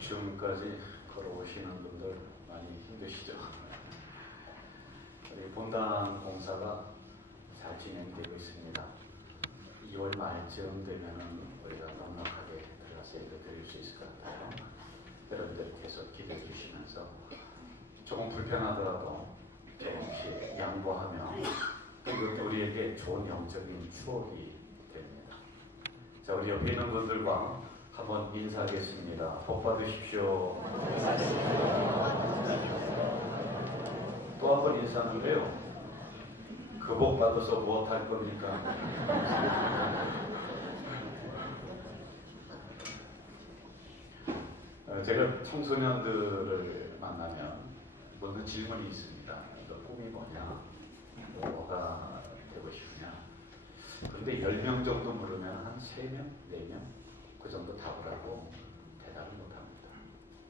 6층까지 걸어오시는 분들 많이 힘드시죠? 우리 본당 공사가 잘 진행되고 있습니다. 2월 말쯤 되면은 우리가 넉넉하게 들어가서 예배 드릴 수 있을 것 같아요. 여러분들께서 기대해 주시면서 조금 불편하더라도 조금씩 양보하며 이것도 우리에게 좋은 영적인 추억이 됩니다. 자, 우리 옆에 있는 분들과 한번 인사하겠습니다. 복 받으십시오. 또 한 번 인사하는데요. 그 복 받아서 무엇 할 겁니까? 제가 청소년들을 만나면 묻는 질문이 있습니다. 너 꿈이 뭐냐? 뭐가 되고 싶으냐? 그런데 10명 정도 물으면 한 3명, 4명 그 정도 답을 하고 대답을 못합니다.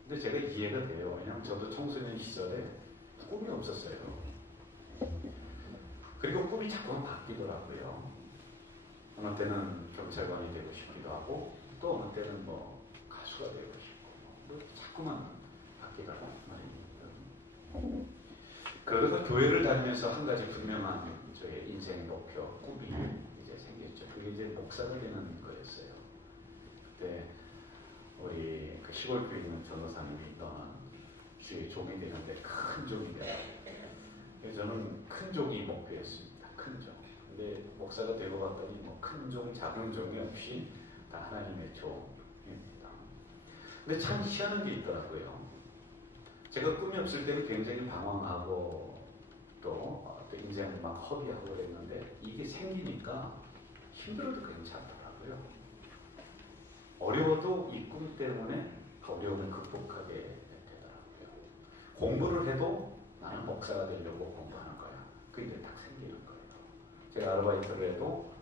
근데 제가 이해가 돼요. 왜냐하면 저도 청소년 시절에 꿈이 없었어요. 그리고 꿈이 자꾸만 바뀌더라고요. 어느 때는 경찰관이 되고 싶기도 하고 또 어느 때는 뭐 가수가 되고 싶고 뭐 자꾸만 바뀌더라고 말입니다. 그러다가 교회를 다니면서 한 가지 분명한 저의 인생의 목표, 꿈이 이제 생겼죠. 그게 이제 목사가 되는 거였어요. 그때 우리 그 시골교회 있는 전도사님이 너는 주의 종이 되는데 큰 종이 되라. 그래서 저는 큰 종이 목표였습니다. 큰 종. 근데 목사가 되고 봤더니 뭐 큰 종, 작은 종이 없이 다 하나님의 종입니다. 근데 참 희한한 게 있더라고요. 제가 꿈이 없을 때는 굉장히 방황하고 또 인생을 막 허비하고 그랬는데 이게 생기니까 힘들어도 괜찮더라고요. 어려워도 이 꿈 때문에 어려움을 극복하게 되더라고요. 공부를 해도 나는 목사가 되려고 공부하는 거야. 그게 딱 생기는 거예요. 제가 아르바이트를 해도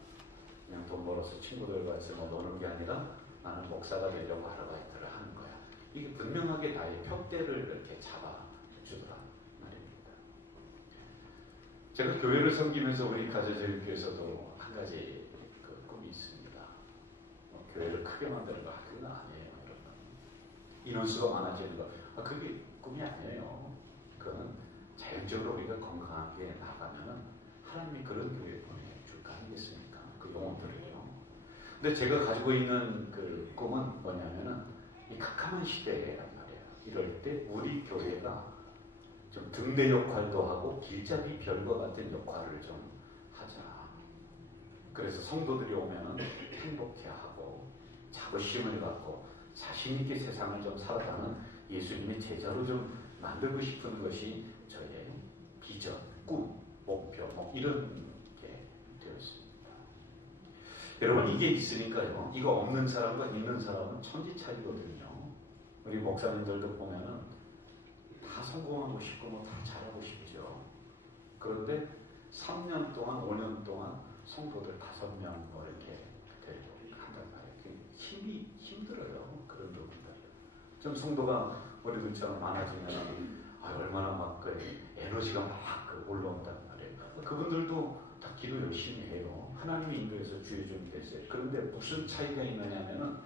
그냥 돈 벌어서 친구들과 같이 노는 게 아니라 나는 목사가 되려고 아르바이트를 하는 거야. 이게 분명하게 나의 표대를 이렇게 잡아주더라 말입니다. 제가 교회를 섬기면서 우리 가저제일교회에서도 한 가지 그 꿈이 있습니다. 교회를 크게 만드는 거 그건 아니에요. 인원수가 많아지는 거 그게 꿈이 아니에요. 그건 자연적으로 우리가 건강하게 나가면은 하나님이 그런 교회를 보내줄 거 아니겠습니까? 그 영혼들을요. 근데 제가 가지고 있는 그 꿈은 뭐냐면은 이 캄캄한 시대란 말이에요. 이럴 때 우리 교회가 좀 등대 역할도 하고 길잡이 별과 같은 역할을 좀 하자. 그래서 성도들이 오면은 행복해하고 자부심을 갖고 자신있게 세상을 좀 살아가는 예수님의 제자로 좀 만들고 싶은 것이 저의 비전, 꿈, 목표 뭐 이런 게 되었습니다. 여러분 이게 있으니까요. 이거 없는 사람과 있는 사람은 천지 차이거든요. 우리 목사님들도 보면은 다 성공하고 싶고 뭐 다 잘하고 싶죠. 그런데 3년 동안 5년 동안 성도들 5명 뭐 이렇게 데리고 한단 말이에요. 힘이 힘들어요. 그런 부분들. 좀 성도가 우리들처럼 많아지면 얼마나 막 그 에너지가 막 올라온단 말이에요. 그분들도 다 기도 열심히 해요. 하나님의 인도에서 주의 종이 됐어요. 그런데 무슨 차이가 있느냐면은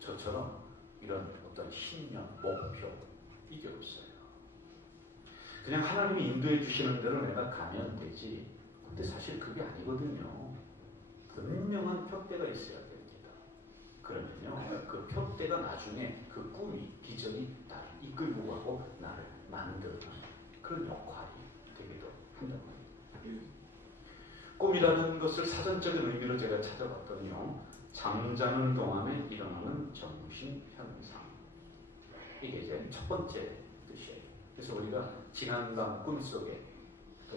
저처럼 이런 어떤 신념, 목표 이게 없어요. 그냥 하나님이 인도해 주시는 대로 내가 가면 되지. 근데 사실 그게 아니거든요. 분명한 표대가 있어야 됩니다. 그러면요, 그 표대가 나중에 그 꿈이, 비전이 나를 이끌고 가고 나를 만드는 그런 역할이 되기도 한다는 겁니다. 꿈이라는 것을 사전적인 의미로 제가 찾아봤더니요, 잠자는 동안에 일어나는 정신 현상. 이게 이제 첫 번째 뜻이에요. 그래서 우리가 지난 밤 꿈속에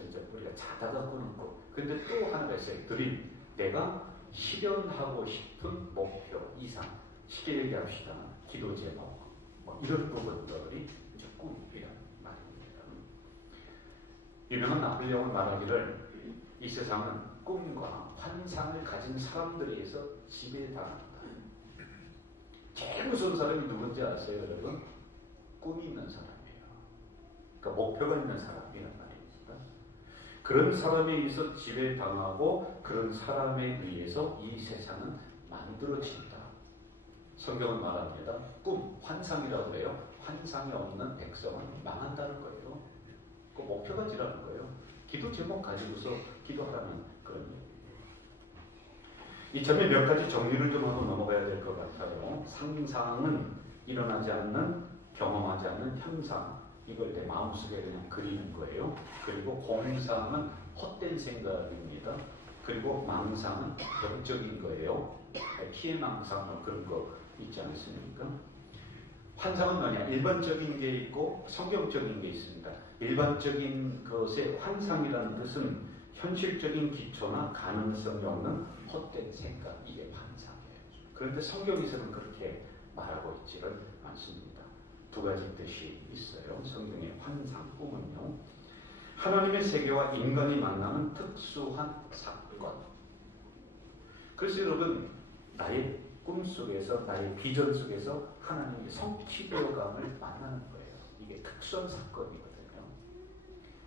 이제 우리가 자다가 꾸는 꿈. 근데 또 하나가 있어요. 드림. 내가 실현하고 싶은 목표 이상. 쉽게 얘기합시다. 기도 제목. 뭐 이런 부분들이 이제 꿈이란 말입니다. 유명한 나폴레옹은 말하기를 이 세상은 꿈과 환상을 가진 사람들에 의해서 지배당한다. 제일 무서운 사람이 누군지 아세요, 여러분? 꿈이 있는 사람이에요. 그러니까 목표가 있는 사람이란 말입니다. 그런 사람에 의해서 지배당하고 그런 사람에 의해서 이 세상은 만들어진다. 성경은 말합니다. 꿈, 환상이라고 그래요. 환상이 없는 백성은 망한다는 거예요. 그 목표가 지라는 거예요. 기도 제목 가지고서 기도하라는 그런 얘기예요. 이 점에 몇 가지 정리를 좀 하고 넘어가야 될 것 같아요. 상상은 일어나지 않는, 경험하지 않는 현상, 이걸 내 마음속에 그냥 그리는 거예요. 그리고 공상은 헛된 생각입니다. 그리고 망상은 영적인 거예요. 피해망상 그런 거 있지 않습니까? 환상은 뭐냐? 일반적인 게 있고 성경적인 게 있습니다. 일반적인 것의 환상이라는 뜻은 현실적인 기초나 가능성이 없는 헛된 생각, 이게 환상이에요. 그런데 성경에서는 그렇게 말하고 있지를 않습니다. 두 가지 뜻이 있어요. 성경의 환상, 꿈은요. 하나님의 세계와 인간이 만나는 특수한 사건. 그래서 여러분, 나의 꿈속에서, 나의 비전 속에서 하나님의 성취되어감을 만나는 거예요. 이게 특수한 사건이거든요.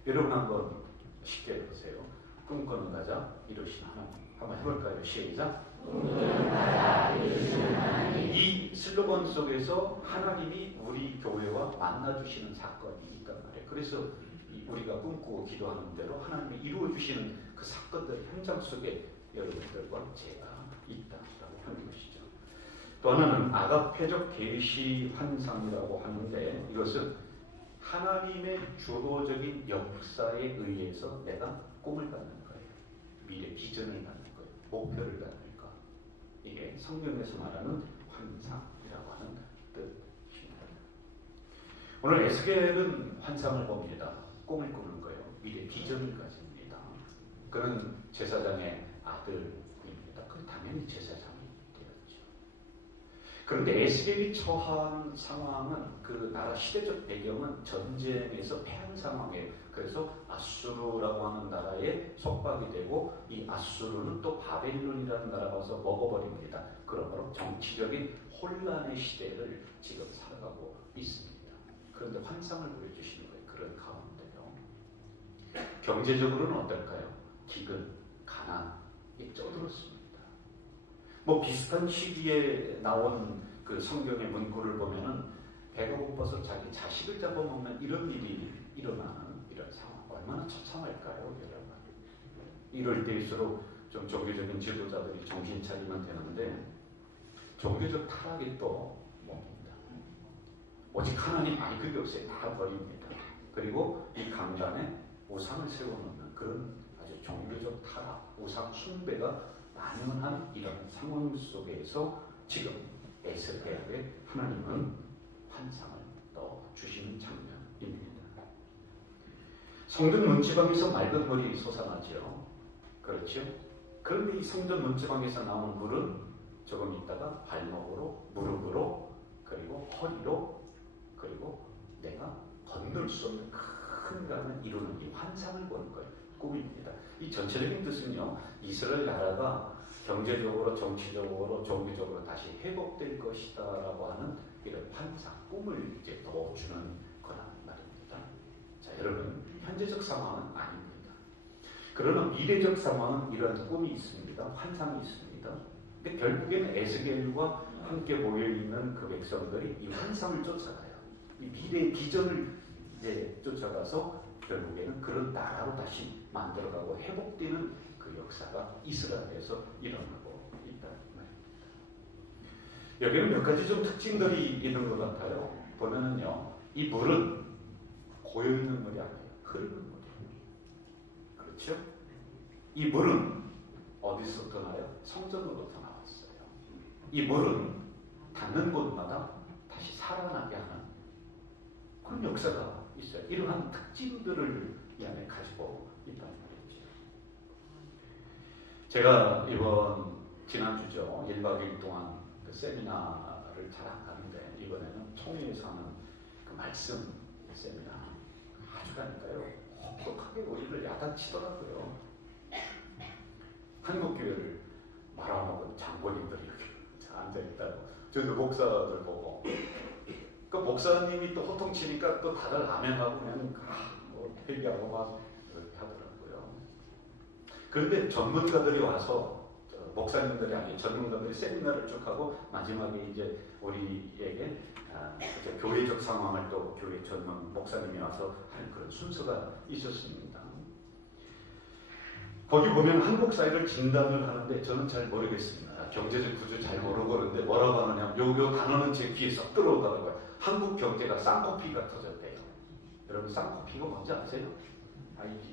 여러분 한번 쉽게 해보세요. 꿈꾸는 가자 이루신 하나님. 한번 해볼까요? 시작. 꿈꾸는 가자 이루신 하나님. 이 슬로건 속에서 하나님이 우리 교회와 만나주시는 사건이 있단 말이에요. 그래서 우리가 꿈꾸고 기도하는 대로 하나님이 이루어주시는 그 사건들 현장 속에 여러분들과 제가 있다라고 하는 것이죠. 또 하나는 아가페적 계시 환상이라고 하는데, 이것은 하나님의 주도적인 역사에 의해서 내가 꿈을 갖는 거예요. 미래 비전을 갖는 거예요. 목표를 갖는 것. 이게 성경에서 말하는 환상이라고 하는 뜻입니다. 오늘 에스겔은 환상을 봅니다. 꿈을 꾸는 거예요. 미래 비전을 가집니다. 그는 제사장의 아들입니다. 그 당연히 제사장이 되었죠. 그런데 에스겔이 처한 상황은, 그 나라 시대적 배경은 전쟁에서 패한 상황이에요. 그래서 아수르라고 하는 나라에 속박이 되고, 이 아수르는 또 바벨론이라는 나라가 와서 먹어버립니다. 그러므로 정치적인 혼란의 시대를 지금 살아가고 있습니다. 그런데 환상을 보여주시는 거예요. 그런 가운데요. 경제적으로는 어떨까요? 기근, 가난, 쩌들었습니다. 뭐 비슷한 시기에 나온 그 성경의 문구를 보면은 배가 고파서 자기 자식을 잡아먹는 이런 일이 일어나는 이런 상황, 얼마나 처참할까요, 여러분? 이럴 때일수록 좀 종교적인 지도자들이 정신 차리면 되는데, 종교적 타락이 또 뭡니다. 오직 하나님 아니 그게 없어요. 다 버립니다. 그리고 이 강단에 우상을 세워놓는 그런 아주 종교적 타락, 우상 숭배가 만연한 이런 상황 속에서 지금 에스겔에게 하나님은 환상을 주시는 장면입니다. 성전 문지방에서 맑은 물이 솟아나죠. 그렇죠? 그런데 이 성전 문지방에서 나오는 물은 조금 있다가 발목으로, 무릎으로, 그리고 허리로, 그리고 내가 건널 수 없는 큰 강을 이루는 이 환상을 보는 거예요. 꿈입니다. 이 전체적인 뜻은요, 이스라엘 나라가 경제적으로, 정치적으로, 종교적으로 다시 회복될 것이다라고 하는 이런 환상, 꿈을 이제 더 주는 거란 말입니다. 자, 여러분, 현재적 상황은 아닙니다. 그러나 미래적 상황은 이런 꿈이 있습니다. 환상이 있습니다. 근데 결국에는 에스겔과 함께 모여있는 그 백성들이 이 환상을 쫓아가요. 이 미래의 비전을 이제 쫓아가서 결국에는 그런 나라로 다시 만들어가고 회복되는 그 역사가 이스라엘에서 일어나고 있다는 말입니다. 여기는 몇 가지 좀 특징들이 있는 것 같아요. 보면은요, 이 물은 고여있는 물이 아니에요. 흐르는 물이에요. 그렇죠? 이 물은 어디서부터 나요? 성전으로부터 나왔어요. 이 물은 닿는 곳마다 다시 살아나게 하는 그런 역사가 있어요. 이러한 특징들을 이 안에 가지고 있다는 말이죠. 제가 지난주죠. 1박 2일 동안 그 세미나를 잘 안 가는데, 이번에는 총회에서 하는 그 말씀 세미나 아주 가니까요, 혹독하게 우리를 야단치더라고요. 한국교회를 말아먹은 장본인들이 이렇게 앉아있다고. 저도 목사들 보고, 그 목사님이 또 호통치니까 또 다들 아멘하고 그냥 회개하고 막 그렇게 하더라고요. 그런데 전문가들이 와서 목사님들이 아닌 전문가들이 세미나를 쭉 하고 마지막에 이제 우리에게 이제 교회적 상황을 또 교회 전문 목사님이 와서 하는 그런 순서가 있었습니다. 거기 보면 한국 사회를 진단을 하는데 저는 잘 모르겠습니다. 경제적 구조 잘 모르고 그러는데 뭐라고 하느냐, 요 단어는 제 귀에 쏙 들어오더라고요. 한국 경제가 쌍코피가 터졌대요. 여러분 쌍코피가 뭔지 아세요?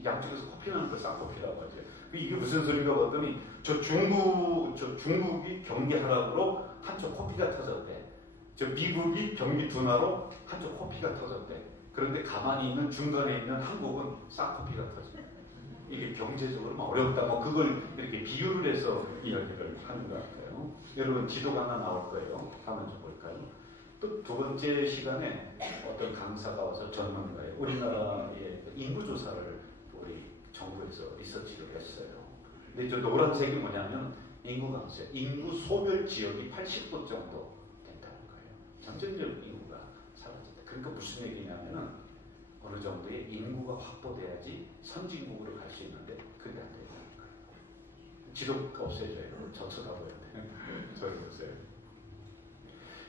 양쪽에서 코피 나는 걸 쌍코피라고 하죠. 이게 무슨 소리가 봤더니 중국이 경기 하락으로 한쪽 코피가 터졌대. 미국이 경기 둔화로 한쪽 코피가 터졌대. 그런데 가만히 있는 중간에 있는 한국은 쌍코피가 터졌대. 이게 경제적으로 어렵다. 그걸 이렇게 비유를 해서 이야기를 하는 것 같아요. 여러분 지도가 하나 나올 거예요. 한번 좀 볼까요? 또 두 번째 시간에 어떤 강사가 와서 전문가예요. 우리나라의 인구조사를 우리 정부에서 리서치를 했어요. 근데 저 노란색이 뭐냐면 인구 감소예요. 인구 소멸 지역이 80% 정도 된다는 거예요. 점점점 인구가 사라진다. 그러니까 무슨 얘기냐면은 어느 정도의 인구가 확보돼야지 선진국으로 갈 수 있는데 그게 안 된다는 거예요. 지도가 없애줘요. 저쳐다보야 돼. 저를 보세요.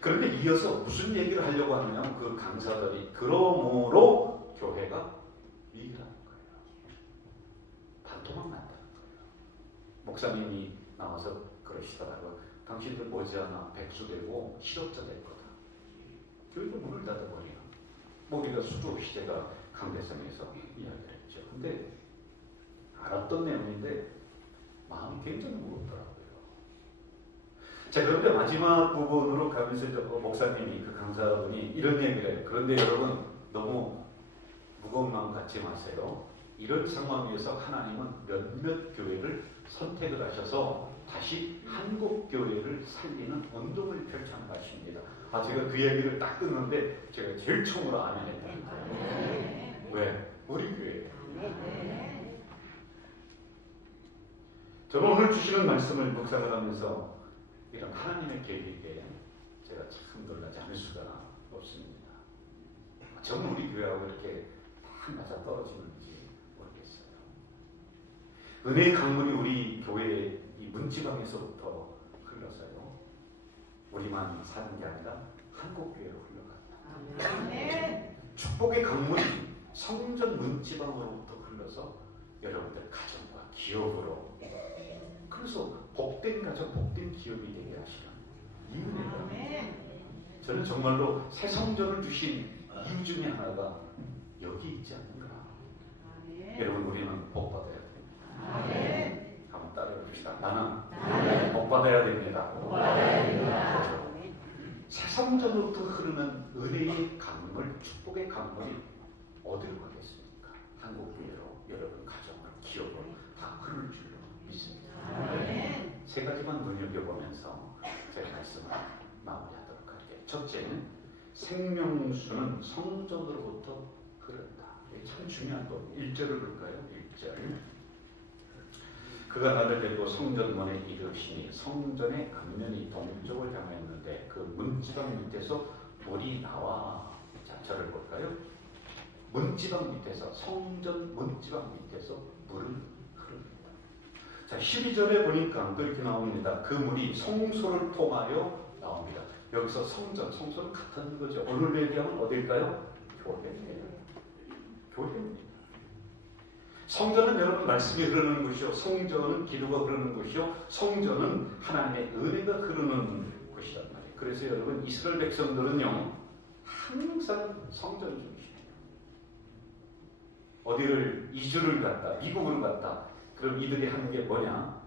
그런데 이어서 무슨 얘기를 하려고 하느냐면 그 강사들이 그러므로 교회가 위기라는 거예요. 반토막 난다는 거예요. 목사님이 나와서 그러시더라고요. 당신들 머지않아 백수되고 실업자 될 거다. 교회가 문을 닫아버리나. 우리가 수조 시대가 강대성에서 이야기를 했죠. 근데 알았던 내용인데 마음이 굉장히 무겁더라고요. 자, 그런데 마지막 부분으로 가면서 목사님이 그 강사분이 이런 얘기를 해요. 그런데 여러분 너무 무거운 마음 갖지 마세요. 이런 상황에서 하나님은 몇몇 교회를 선택을 하셔서 다시 한국 교회를 살리는 운동을 펼쳐나가십니다. 제가 그 얘기를 딱 듣는데 제가 제일 처음으로 아멘했다는 거예요. 왜? 우리 교회예요. 저는 오늘 주시는 말씀을 묵상을 하면서 이런 하나님의 계획에 제가 참 놀라지 않을 수가 없습니다. 저는 우리 교회하고 이렇게 딱 맞아 떨어지는지 모르겠어요. 은혜의 강물이 우리 교회의 이 문지방에서부터 흘러서요. 우리만 사는 게 아니라 한국 교회로 흘러갑니다. 축복의 강물이 성전 문지방으로부터 흘러서 여러분들 가정과 기업으로, 그래서 복된 가정, 복된 기업이 되게 하시는 이유입니다. 저는 정말로 새 성전을 주신 이유 중에 하나가 여기 있지 않는가. 여러분 우리는 복 받아야 됩니다. 한번 따라해 봅시다. 나는 복 받아야 됩니다. 새 성전으로부터 흐르는 은혜의 강물, 축복의 강물이 어디로 가겠습니까? 한국 교회로 여러분 가정을, 기업을 다 흐를 줄로 믿습니다. 세 가지만 눈여겨보면서 제가 말씀을 마무리하도록 할게요. 첫째는 생명수는 성전으로부터 흐른다. 참 중요한 거. 1절을 볼까요? 1절. 그가 나를 데리고 성전문에 이르시니 성전의 앞면이 동쪽을 향하였는데 그 문지방 밑에서 물이 나와. 자, 저를 볼까요? 문지방 밑에서, 성전 문지방 밑에서 물은 흐릅니다. 자, 12절에 보니까 또 이렇게 나옵니다. 그 물이 성소를 통하여 나옵니다. 여기서 성소는 같은 거죠. 오늘 얘기하면 어딜까요? 교회입니다. 교회입니다. 성전은 여러분 말씀이 흐르는 곳이요, 성전은 기도가 흐르는 곳이요, 성전은 하나님의 은혜가 흐르는 곳이란 말이에요. 그래서 여러분 이스라엘 백성들은요 항상 성전 중심이에요. 어디를 이주를 갔다, 미국을 갔다, 그럼 이들이 하는 게 뭐냐?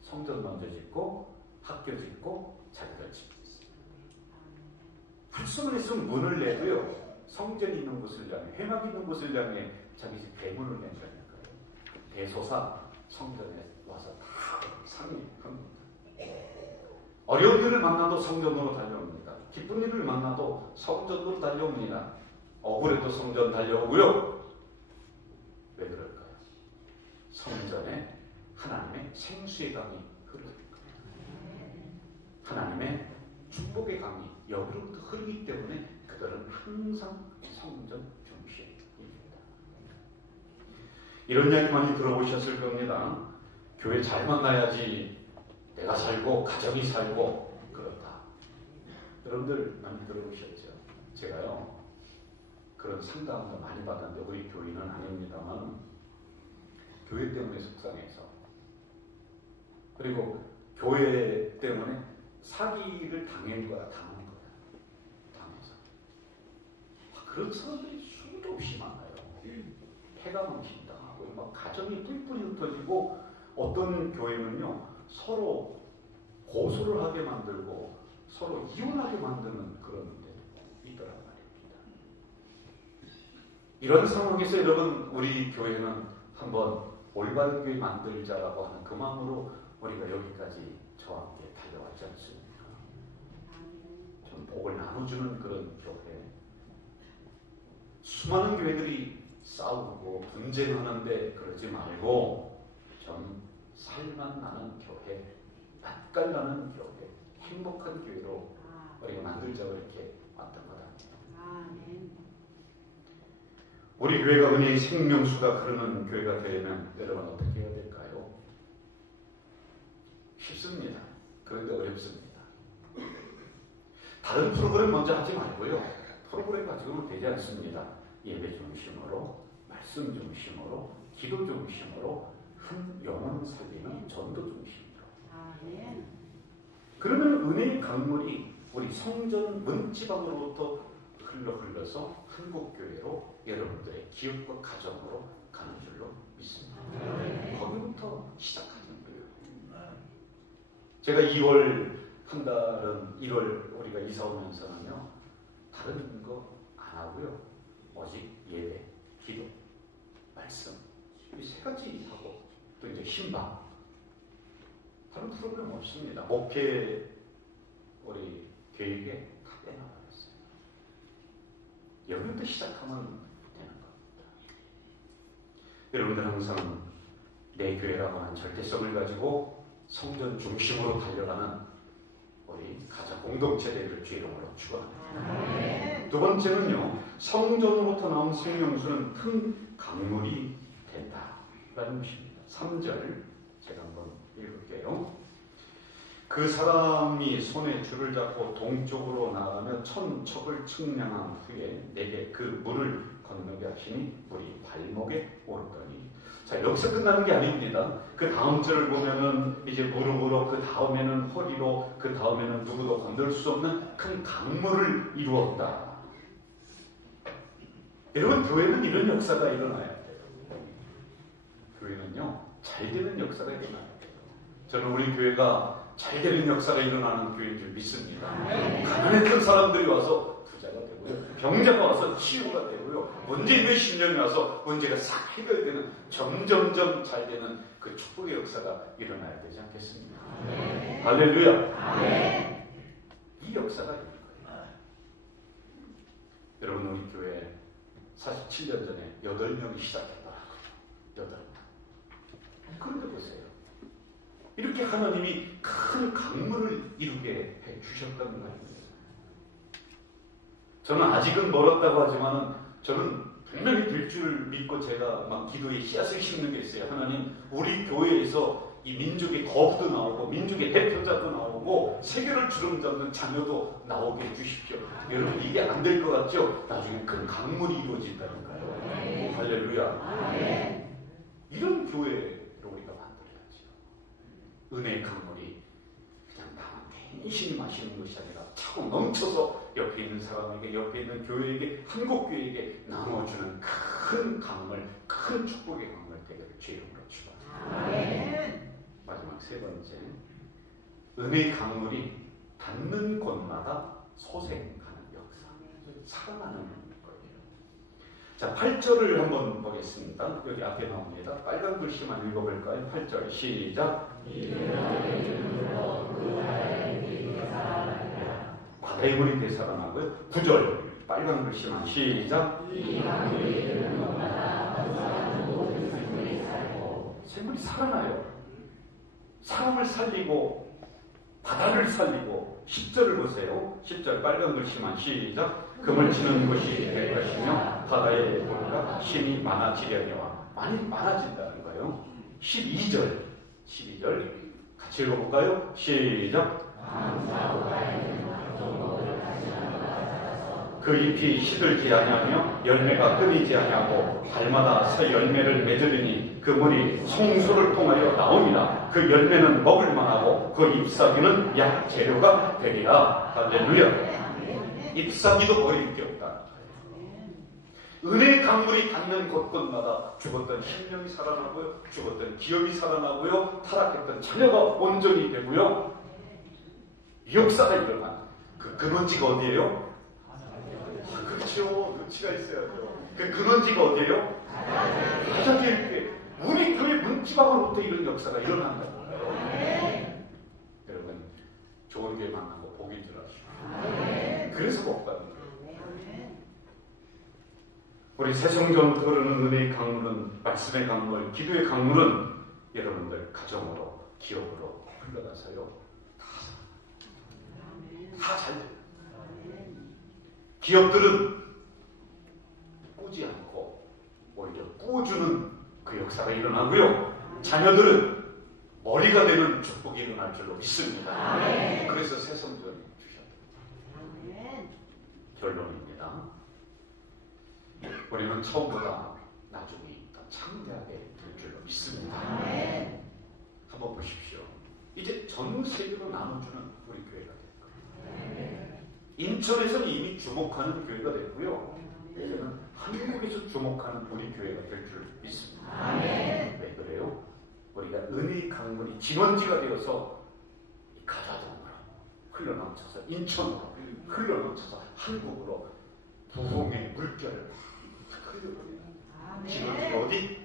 성전 먼저 짓고 학교 짓고 자기들 집 짓습니다. 불순을 있으면 문을 내도요 성전이 있는 곳을 향해, 회막이 있는 곳을 향해 자기 집 대문을 낸다는 거예요. 대소사 성전에 와서 다 상의합니다. 어려운 일을 만나도 성전으로 달려옵니다. 기쁜 일을 만나도 성전으로 달려옵니다. 억울해도 성전 달려오고요. 왜 그럴까요? 성전에 하나님의 생수의 강이 흐르는 거예요. 하나님의 축복의 강이 여기로부터 흐르기 때문에 그들은 항상 성전 중심입니다. 이런 이야기 많이 들어보셨을 겁니다. 교회 잘 만나야지 내가 살고 가정이 살고 그렇다. 여러분들 많이 들어보셨죠? 제가요 그런 상담도 많이 받았는데 우리 교인은 아닙니다만 교회 때문에 속상해서 그리고 교회 때문에 사기를 당한 거야. 당해서 그런 사람들이 수도 없이 많아요. 패가망신당하고 막 가정이 뿔뿔이 흩어지고 어떤 교회는요 서로 고소를 하게 만들고 서로 이혼하게 만드는 그런 데 있더란 말입니다. 이런 상황에서 여러분 우리 교회는 한번 올바른 교회 만들자라고 하는 그 마음으로 우리가 여기까지 저와 함께 달려왔지 않습니까? 좀 복을 나눠주는 그런 교회. 수많은 교회들이 싸우고 분쟁하는데 그러지 말고 좀 살만 나는 교회, 맛깔나는 교회, 행복한 교회로 우리가 만들자고 이렇게 왔던 거다. 우리 교회가 은혜의 생명수가 흐르는 교회가 되려면 여러분 어떻게 해야 될까요? 쉽습니다. 그런데 어렵습니다. 다른 프로그램 먼저 하지 말고요. 프로그램 가지고는 되지 않습니다. 예배 중심으로, 말씀 중심으로, 기도 중심으로, 한 영혼 살리는 전도 중심으로. 그러면 은혜의 강물이 우리 성전 문지방으로부터 흘러서 한국교회로 여러분들의 기업과 가정으로 가는 줄로 믿습니다. 거기부터 시작하는 거예요. 제가 2월 한 달은 1월 우리가 이사 오면서는요 다른 거 안 하고요 오직 예배, 기도, 말씀 이 세 가지 하고 또 이제 신방 다른 프로그램 없습니다. 목회 우리 계획에 다 빼놔버렸어요. 여기부터 시작하면 되는 겁니다. 여러분들 항상 내 교회라고 하는 절대성을 가지고 성전 중심으로 달려가는 우리 가정 공동체 되기를 주의 이름으로 축원합니다. 두 번째는요, 성전으로부터 나온 생명수는 큰 강물이 된다라는 것입니다. 3절 제가 한번 읽을게요. 그 사람이 손에 줄을 잡고 동쪽으로 나가며 천척을 측량한 후에 내게 그 물을 건너게 하시니 물이 발목에 오르더니. 자, 여기서 끝나는 게 아닙니다. 그 다음 절을 보면은 이제 무릎으로, 그 다음에는 허리로, 그 다음에는 누구도 건들 수 없는 큰 강물을 이루었다. 여러분, 교회는 이런 역사가 일어나야 돼요. 교회는요, 잘 되는 역사가 일어나야 돼요. 저는 우리 교회가 잘 되는 역사가 일어나는 교회인 줄 믿습니다. 가난했던 사람들이 와서 부자가 되고요. 병자가 와서 치유가 되고요. 문제 있는 심령이 와서 문제가 싹 해결되는 점점점 잘 되는 그 축복의 역사가 일어나야 되지 않겠습니까? 할렐루야. 이 역사가 있는 거예요. 여러분 우리 교회 47년 전에 8명이 시작했더라고요. 8명. 그런데 보세요. 이렇게 하나님이 큰 강물을 이루게 해주셨다는 말입니다. 저는 아직은 멀었다고 하지만 저는 분명히 될 줄 믿고 제가 막 기도에 씨앗을 심는 게 있어요. 하나님, 우리 교회에서 이 민족의 거부도 나오고 민족의 대표자도 나오고 세계를 주름잡는 자녀도 나오게 해주십시오. 여러분 이게 안 될 것 같죠? 나중에 큰 강물이 이루어진다니까요. 할렐루야. 이런 교회로 우리가 만들어야죠. 은혜의 강물이 그냥 나만 대신이 마시는 것이 아니라 차고 넘쳐서 옆에 있는 사람에게, 옆에 있는 교회에게, 한국교회에게 나눠주는 큰 강물, 큰 축복의 강물 되기를 주의 이름으로 축원합니다. 마지막 세 번째, 은혜의 강물이 닿는 곳마다 소생하는 역사, 살아나는 거예요. 자, 8절을 한번 보겠습니다. 여기 앞에 나옵니다. 빨간 글씨만 읽어볼까요? 8절 시작. 바다의 물이 되살아나고요. 9절 빨간 글씨만 시작. 생물이 살아나요. 사람을 살리고 바다를 살리고. 10절을 보세요. 10절 빨간 글씨만 시작. 금을 치는 것이 될 것이며 바다의 물과 힘이 많아지려니와. 많이 많아진다는 거예요. 12절 같이 읽어볼까요? 시작. 그 잎이 시들지 아니하며 열매가 끊이지 아니하고 달마다 새 열매를 맺으리니 그 물이 송수를 통하여 나옵니다. 그 열매는 먹을 만하고 그 잎사귀는 약 재료가 되리라. 할렐루야. 잎사귀도 버릴 게 없다. 은혜의 강물이 닿는 곳곳마다 죽었던 생명이 살아나고요, 죽었던 기업이 살아나고요, 타락했던 자녀가 온전히 되고요, 역사가 일어나. 그 근원지가 어디예요? 그렇죠. 눈치가 있어야죠. 그 근원지가 어디예요? 가족의 교회. 우리 교회 문지방으로부터 이런 역사가 일어난다는 거예요. 여러분, 좋은 교회 만난 거 복인 줄 아시고. 그래서 못 가는 거예요. 우리 새성전부터 흐르는 은혜의 강물은, 말씀의 강물, 기도의 강물은 여러분들 가정으로, 기업으로 흘러가서요, 다 잘 돼요. 기업들은 꾸지 않고 오히려 꾸어주는 그 역사가 일어나고요, 자녀들은 머리가 되는 축복이 일어날 줄로 믿습니다. 그래서 새성전이 주셨다. 결론입니다. 우리는 처음보다 나중에 더 창대하게 될 줄로 믿습니다. 한번 보십시오. 이제 전 세계로 나눠주는 우리 교회가 될 거예요. 인천에서는 이미 주목하는 교회가 됐고요, 이제는 한국에서 주목하는 우리 교회가 될 줄 믿습니다. 왜 그래요? 우리가 은혜의 강물이 진원지가 되어서 가자동으로 흘러넘쳐서, 인천으로 흘러넘쳐서 한국으로 부흥의 물결을 흘려버립니다. 진원지가 어디?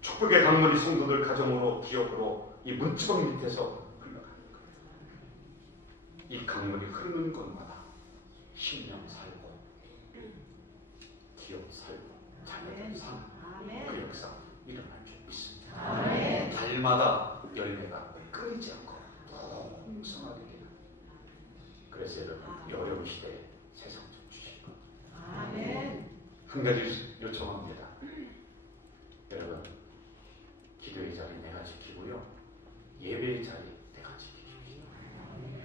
축복의 강물이 성도들 가정으로, 기업으로, 이 문지방 밑에서 흘러가는 거예요. 이 강물이 흐르는 곳마다 신령 살고, 기업 살고, 자녀들 살고, 그 역사 일어날 줄 믿습니다. 달마다 열매가 끊이지 않고 풍성하게 되는. 그래서 여러분, 이 어려운 시대에 세상 좀 주실 것. 한 가지 요청합니다. 여러분, 기도의 자리 내가 지키고요, 예배의 자리 내가 지키십시오.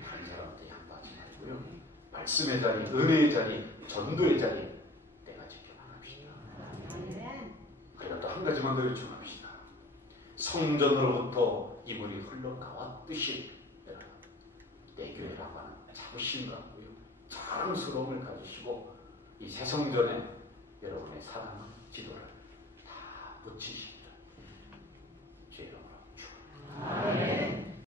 다른 사람한테 양보하지 말고요, 말씀의 자리, 은혜의 자리, 전도의 자리 내가 지켜나갑시다. 그리고 또 한 가지만 더 요청합시다. 성전으로부터 이 물이 흘러나왔듯이 여러분, 내 교회라고 하는 자부심 갖고요, 자랑스러움을 가지시고 이 새성전에 여러분의 사랑, 기도를 다 묻히시고